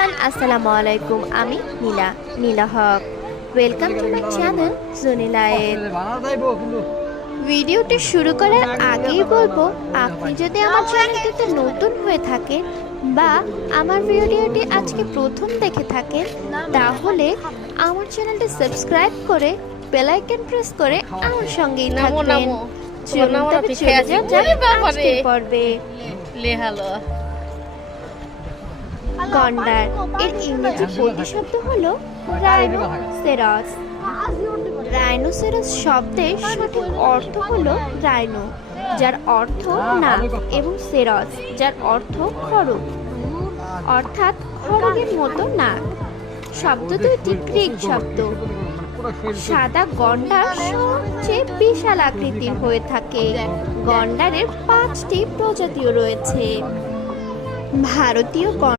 Everyone, আসসালামু আলাইকুম। আমি Nila Haque. Welcome to my channel জুনিলায়েত। ভিডিওটি শুরু করার আগেই বলবো, আপনি যদি আমার চ্যানেলটিতে নতুন হয়ে থাকেন বা আমার ভিডিওটি আজকে প্রথম দেখে থাকেন, তাহলে আমার চ্যানেলটি সাবস্ক্রাইব করে বেল আইকন প্রেস করে আমার সঙ্গেই থাকবেন। চলুন তবে চলে যাওয়া যাক আজকের পর্বে। গন্ডার এর ইংরেজি প্রতিশব্দ হলো রাইনোসেরাস। রাইনোসেরাস শব্দের সঠিক অর্থ হলো রাইনো, যার অর্থ নাক, এবং সেরাস, যার অর্থ খড়গ, অর্থাৎ খড়গের মতো নাক। শব্দ দুইটি গ্রিক শব্দ। সাদা গন্ডার সবচেয়ে বিশাল আকৃতির হয়ে থাকে। গন্ডারের 5টি প্রজাতিও রয়েছে। ভারতীয়